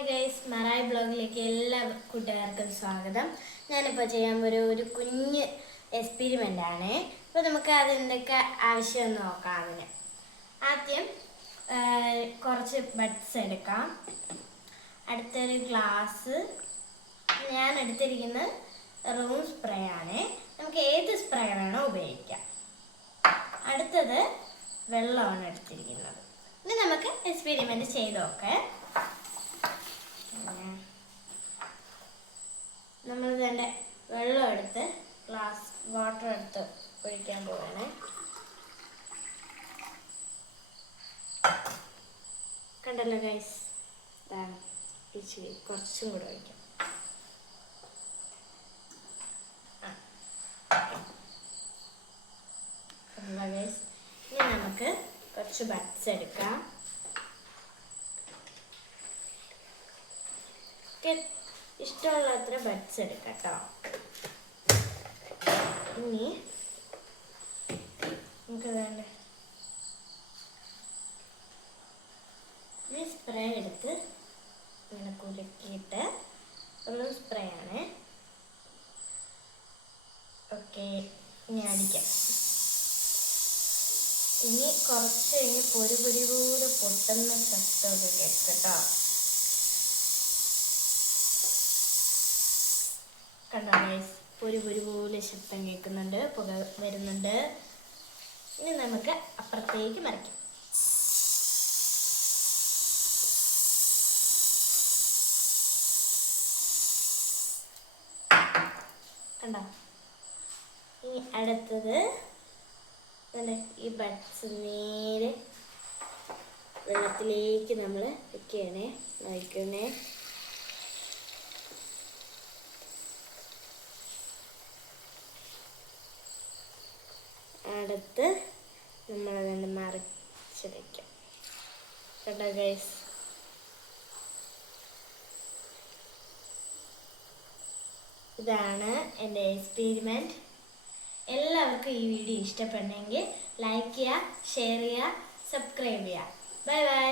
Hi guys, മറായി ബ്ലോഗിലേക്ക് എല്ലാ കൂട്ടുകാർക്കും സ്വാഗതം. ഞാനിപ്പോൾ ചെയ്യാൻ ഒരു കുഞ്ഞ് എക്സ്പെരിമെൻ്റ് ആണ്. ഇപ്പോൾ നമുക്ക് അതെന്തൊക്കെ ആവശ്യമെന്ന് നോക്കാം. അതിന് ആദ്യം കുറച്ച് ബഡ്സ് എടുക്കാം. അടുത്തൊരു ഗ്ലാസ്. ഞാൻ എടുത്തിരിക്കുന്നത് റൂം സ്പ്രേ ആണ്. നമുക്ക് ഏത് സ്പ്രേ വേണോ ഉപയോഗിക്കാം. അടുത്തത് വെള്ളമാണ് എടുത്തിരിക്കുന്നത്. ഇനി നമുക്ക് എക്സ്പെരിമെൻ്റ് ചെയ്ത് നോക്കാം. നമ്മൾ തന്നെ വെള്ളം എടുത്ത് ഗ്ലാസ് വാട്ടർ എടുത്ത് ഒഴിക്കാൻ പോവാണ്. കണ്ടല്ലോ ഗൈസ്, ഇതാണ്. കുറച്ചും കൂടെ ഒഴിക്കാം. കണ്ടല്ലോ ഗൈസ്. ഇനി നമുക്ക് കുറച്ച് ബഡ്സ് എടുക്കാം. ഇഷ്ടമുള്ള അത്ര ബഡ്സ് എടുക്കാം കേട്ടോ. ഇനി നമുക്ക് വേണ്ട ഈ സ്പ്രേ എടുത്ത് ഇങ്ങനെ കുലുക്കിയിട്ട് ഒന്ന് സ്പ്രേ ആണ്. ഓക്കെ, ഇനി അടിക്കാം. ഇനി കുറച്ച് കഴിഞ്ഞ് പൊരി പോലെ പൊട്ടുന്ന ശബ്ദമൊക്കെ കേട്ടോ. കണ്ടോ ഗൈസ്, പൊരി പോലെ ശബ്ദം കേൾക്കുന്നുണ്ട്, പുക വരുന്നുണ്ട്. ഇനി നമുക്ക് അപ്പുറത്തേക്ക് മറിക്കാം. കണ്ടോ? ഇനി അടുത്തത് ഈ ബഡ്സ് നേരെ വെള്ളത്തിലേക്ക് നമ്മൾ വെക്കണേ. നോക്കണേ, അടുത്ത് നമ്മളതുകൊണ്ട് മറിച്ച് വയ്ക്കാം. കേട്ടോ ഗൈസ്, ഇതാണ് എൻ്റെ എക്സ്പെരിമെൻറ്റ്. എല്ലാവർക്കും ഈ വീഡിയോ ഇഷ്ടപ്പെട്ടെങ്കിൽ ലൈക്ക് ചെയ്യുക, ഷെയർ ചെയ്യുക, സബ്സ്ക്രൈബ് ചെയ്യുക. Bye bye.